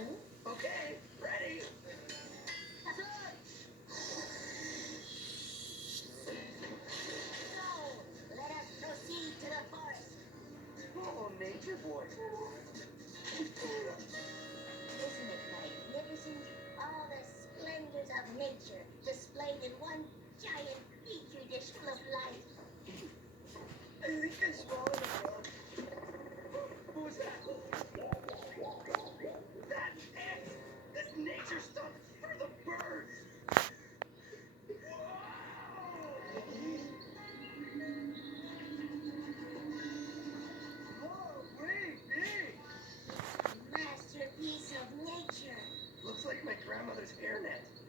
Okay, ready. So, let us proceed to the forest. Oh, nature boy. Isn't it magnificent? All the splendors of nature displayed in one giant petri dish full of life. I think I swallowed a frog. What was that? That's it! This nature stuff is for the birds! Whoa, wait, big! Masterpiece of nature. Looks like my grandmother's hairnet.